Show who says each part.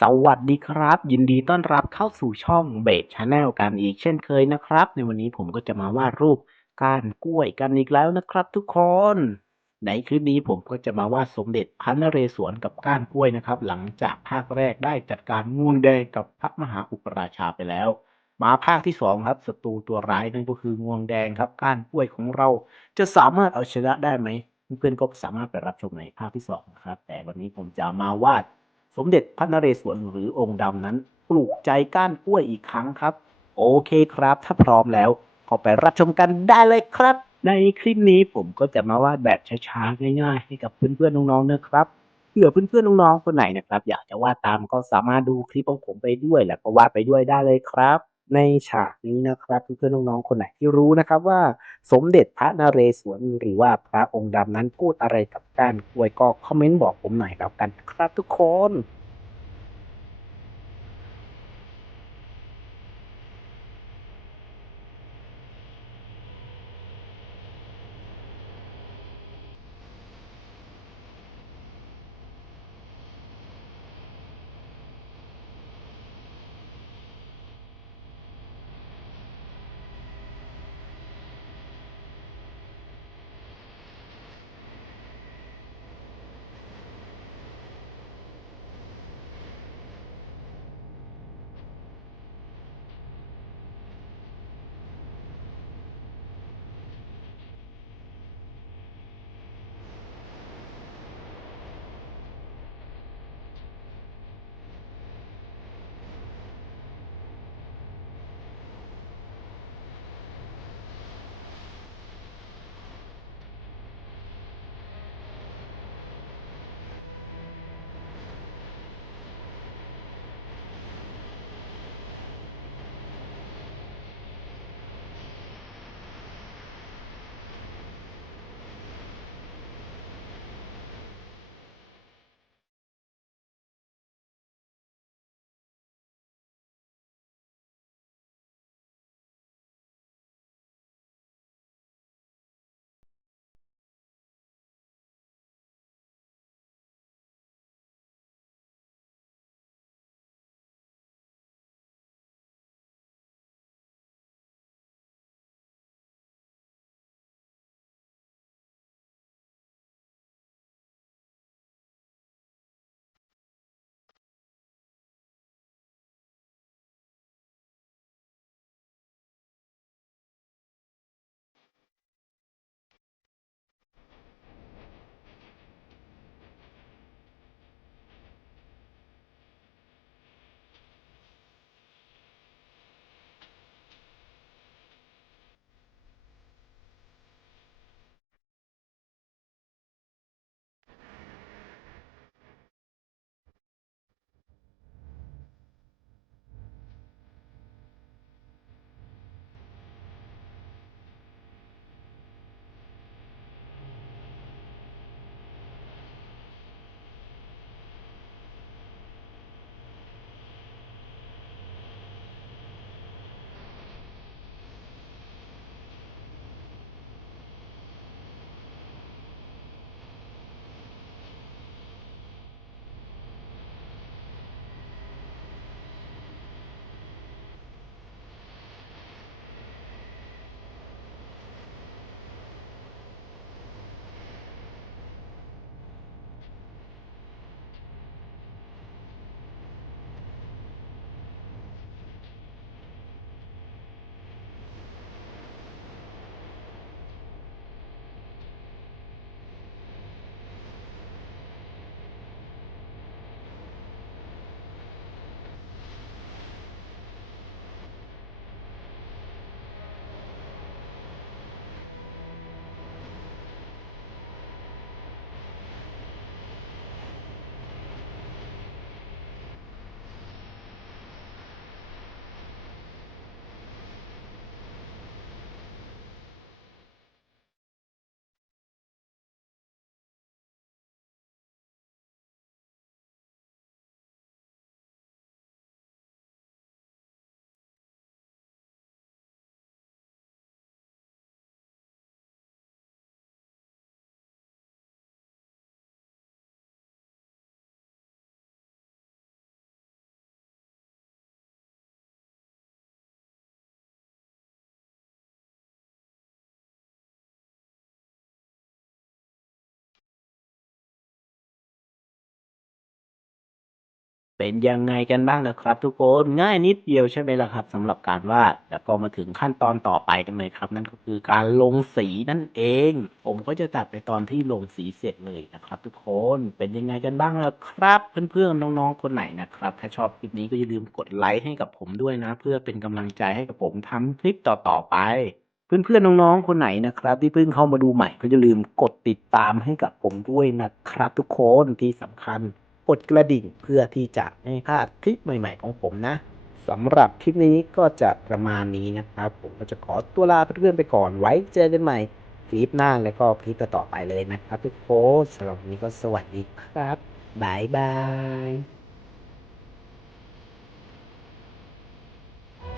Speaker 1: สวัสดีครับ ยินดีต้อนรับเข้าสู่ช่องเบสชาแนลกันอีกเช่นเคยนะครับ ในวันนี้ผมก็จะมาวาดรูปก้านกล้วยกันอีกแล้วนะครับทุกคน ในคลิปนี้ผมก็จะมาวาดสมเด็จพระนเรศวรกับก้านกล้วยนะครับ หลังจากภาคแรกได้จัดการง่วงแดงกับพระมหาอุปราชาไปแล้ว มาภาคที่สองครับศัตรูตัวร้ายนั่นก็คือง่วงแดงครับก้านกล้วยของเรา จะสามารถเอาชนะได้ไหมเพื่อนๆก็สามารถไปรับชมในภาคที่สองนะครับแต่วันนี้ผมจะมาวาด สมเด็จพระนเรศวรหรือองค์ดำนั้น ปลูกใจก้านกล้วยอีกครั้งครับ โอเคครับ ถ้าพร้อมแล้วก็ไปรับชมกันได้เลยครับ ในคลิปนี้ผมก็จะมาวาดแบบช้าๆง่ายๆให้กับเพื่อนๆน้องๆนะครับเผื่อเพื่อนๆน้องๆคนไหนนะครับ อยากจะวาดตามก็สามารถดูคลิปของผมไปด้วย แล้วก็วาดไปด้วยได้เลยครับ ในฉากนี้นะครับเพื่อนๆน้องๆคนไหนที่รู้นะครับว่าสมเด็จพระนเรศวรหรือว่าพระองค์ดำนั้นพูดอะไรกับก้านกล้วยก็คอมเมนต์บอกผมหน่อยแล้วกันครับทุกคน เป็นยังไงกันบ้างล่ะครับทุกคนง่ายนิดเดียวใช่ไหมล่ะครับสำหรับการวาดแล้วก็มาถึงขั้นตอนต่อไปกันเลยครับ นั่นก็คือการลงสีนั่นเอง ผมก็จะตัดไปตอนที่ลงสีเสร็จเลยนะครับ ทุกคนเป็นยังไงกันบ้างล่ะครับ เพื่อนๆน้องๆคนไหนนะครับ ถ้าชอบคลิปนี้ก็อย่าลืมกดไลค์ให้กับผมด้วยนะ เพื่อเป็นกำลังใจให้กับผมทำคลิปต่อๆไปเพื่อนๆน้องๆ คนไหนนะครับ ที่เพิ่งเข้ามาดูใหม่ก็อย่าลืมกดติดตามให้กับผมด้วยนะครับ ทุกคนที่สำคัญ กดกระดิ่งเพื่อที่จะไม่พลาดคลิปใหม่ ๆ ของผมนะสำหรับคลิปนี้ก็จะประมาณนี้นะครับ ผมก็จะขอตัวลาเพื่อนๆไปก่อนไว้เจอกันใหม่คลิปหน้าแล้วก็คลิปต่อๆไปเลยนะครับทุกคนสำหรับวันนี้ก็สวัสดีครับบ๊ายบาย